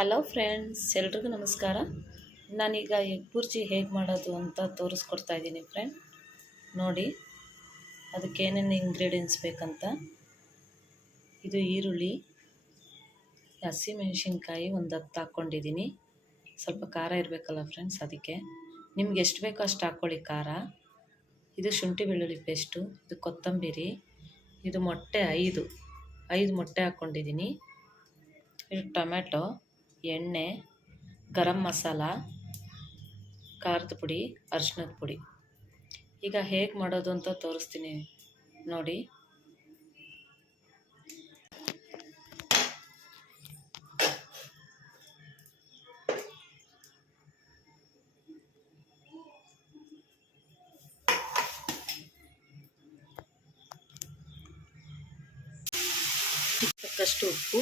Hello friends, ಎಲ್ರಿಗೂ ನಮಸ್ಕಾರ. ನಾನೀಗ ಎಗ್ ಬುರ್ಜಿ ಹೇಗೆ ಮಾಡೋದು ಅಂತ ತೋರಿಸ್ಕೊಡ್ತಾ ಇದ್ದೀನಿ ಫ್ರೆಂಡ್. ನೋಡಿ, ಅದಕ್ಕೆ ಏನೇನು ಇಂಗ್ರೀಡಿಯೆಂಟ್ಸ್ ಬೇಕಂತ. ಇದು ಈರುಳ್ಳಿ, ಹಸಿಮೆಣಸಿನ್ಕಾಯಿ ಒಂದು 10 ಹಾಕ್ಕೊಂಡಿದ್ದೀನಿ. ಸ್ವಲ್ಪ ಖಾರ ಇರಬೇಕಲ್ಲ ಫ್ರೆಂಡ್ಸ್, ಅದಕ್ಕೆ ನಿಮ್ಗೆ ಎಷ್ಟು ಬೇಕೋ ಅಷ್ಟು ಹಾಕ್ಕೊಳ್ಳಿ ಖಾರ. ಇದು ಶುಂಠಿ ಬೆಳ್ಳುಳ್ಳಿ ಪೇಸ್ಟು, ಇದು ಕೊತ್ತಂಬರಿ, ಇದು ಮೊಟ್ಟೆ 5 ಮೊಟ್ಟೆ ಹಾಕ್ಕೊಂಡಿದ್ದೀನಿ. ಇದು ಟೊಮೆಟೊ, ಎಣ್ಣೆ, ಗರಂ ಮಸಾಲ, ಖಾರದ ಪುಡಿ, ಅರಿಶಿಣದ ಪುಡಿ. ಈಗ ಹೇಗೆ ಮಾಡೋದು ಅಂತ ತೋರಿಸ್ತೀನಿ ನೋಡಿ. ತಕ್ಕಷ್ಟು ಉಪ್ಪು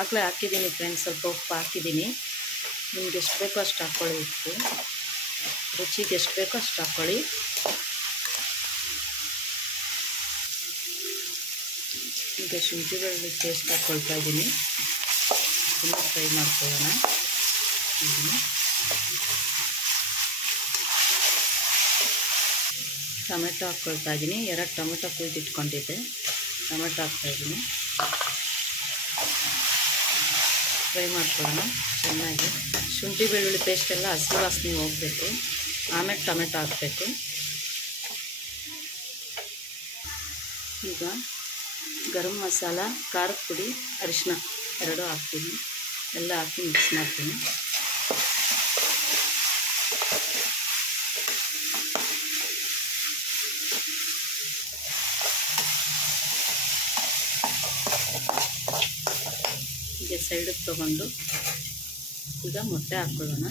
ಆಗಲೇ ಹಾಕಿದ್ದೀನಿ ಫ್ರೆಂಡ್ಸ್, ಸ್ವಲ್ಪ ಉಪ್ಪು ಹಾಕಿದ್ದೀನಿ. ನಿಮ್ಗೆ ಎಷ್ಟು ಬೇಕೋ ಅಷ್ಟು ಹಾಕ್ಕೊಳ್ಳಿ. ಉಪ್ಪು ರುಚಿಗೆ ಎಷ್ಟು ಬೇಕೋ ಅಷ್ಟು ಹಾಕ್ಕೊಳ್ಳಿ. ಈಗ ಶುಂಠಿ ಬೆಳ್ಳುಳ್ಳಿ ಪೇಸ್ಟ್ ಹಾಕ್ಕೊಳ್ತಾ ಇದ್ದೀನಿ. ತುಂಬ ಫ್ರೈ ಮಾಡ್ಕೊಳ್ಳೋಣ. ಟೊಮೆಟೊ ಹಾಕ್ಕೊಳ್ತಾ ಇದ್ದೀನಿ. 2 ಟೊಮೆಟೊ ಕುಯ್ದಿಟ್ಕೊಂಡಿದ್ದೆ, ಟೊಮೆಟೊ ಹಾಕ್ತಾಯಿದ್ದೀನಿ. ಫ್ರೈ ಮಾಡ್ಕೊಳ್ಳೋಣ ಚೆನ್ನಾಗಿ. ಶುಂಠಿ ಬೆಳ್ಳುಳ್ಳಿ ಪೇಸ್ಟೆಲ್ಲ ಹಸಿ ವಾಸನೆ ಹೋಗಬೇಕು, ಆಮೇಲೆ ಟೊಮೆಟೊ ಹಾಕಬೇಕು. ಈಗ ಗರಂ ಮಸಾಲ, ಖಾರದ ಪುಡಿ, ಅರಿಶಿನ 2 ಹಾಕ್ತೀನಿ. ಎಲ್ಲ ಹಾಕಿ ಮಿಕ್ಸ್ ಮಾಡ್ತೀನಿ. ಹೀಗೆ ಸೈಡಿಗೆ ತೊಗೊಂಡು ಈಗ ಮೊಟ್ಟೆ ಹಾಕ್ಕೊಳ್ಳೋಣ.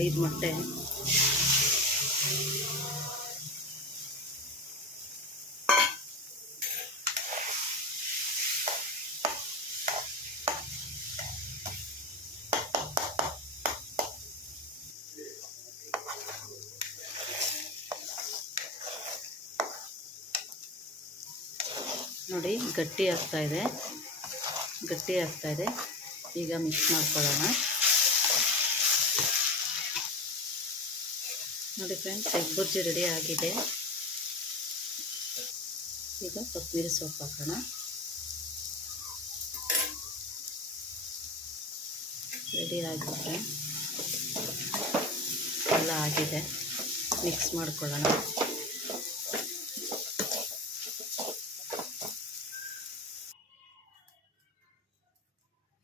5 ಮೊಟ್ಟೆ. ನೋಡಿ, ಗಟ್ಟಿ ಆಗ್ತಾ ಇದೆ. ಈಗ ಮಿಕ್ಸ್ ಮಾಡ್ಕೊಳ್ಳೋಣ. ನೋಡಿ ಫ್ರೆಂಡ್ಸ್, ಎಗ್ ಬುರ್ಜಿ ರೆಡಿ ಆಗಿದೆ. ಈಗ ಕೊತ್ತಂಬರಿ ಸೊಪ್ಪು ಹಾಕೋಣ. ರೆಡಿ ಆಗಿದೆ, ಎಲ್ಲ ಆಗಿದೆ. ಮಿಕ್ಸ್ ಮಾಡ್ಕೊಳ್ಳೋಣ.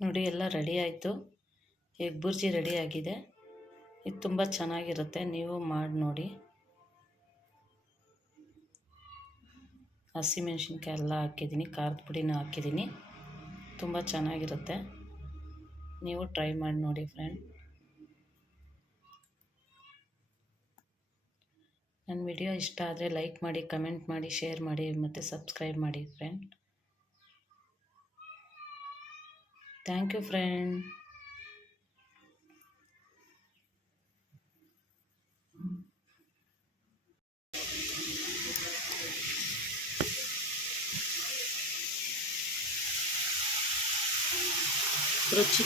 ನೋಡಿ, ಎಲ್ಲ ರೆಡಿ ಆಯಿತು. ಎಗ್ ಬುರ್ಜಿ ರೆಡಿ ಆಗಿದೆ. ಇದು ತುಂಬ ಚೆನ್ನಾಗಿರುತ್ತೆ, ನೀವು ಮಾಡಿ ನೋಡಿ. ಹಸಿಮೆಣ್ಸಿನ್ಕಾಯಿ ಎಲ್ಲ ಹಾಕಿದ್ದೀನಿ, ಖಾರದ ಪುಡಿನೂ ಹಾಕಿದ್ದೀನಿ. ತುಂಬ ಚೆನ್ನಾಗಿರುತ್ತೆ, ನೀವು ಟ್ರೈ ಮಾಡಿ ನೋಡಿ ಫ್ರೆಂಡ್. ನನ್ನ ವಿಡಿಯೋ ಇಷ್ಟ ಆದರೆ ಲೈಕ್ ಮಾಡಿ, ಕಮೆಂಟ್ ಮಾಡಿ, ಶೇರ್ ಮಾಡಿ ಮತ್ತು ಸಬ್ಸ್ಕ್ರೈಬ್ ಮಾಡಿ ಫ್ರೆಂಡ್. Thank you friend. ರುಚಿ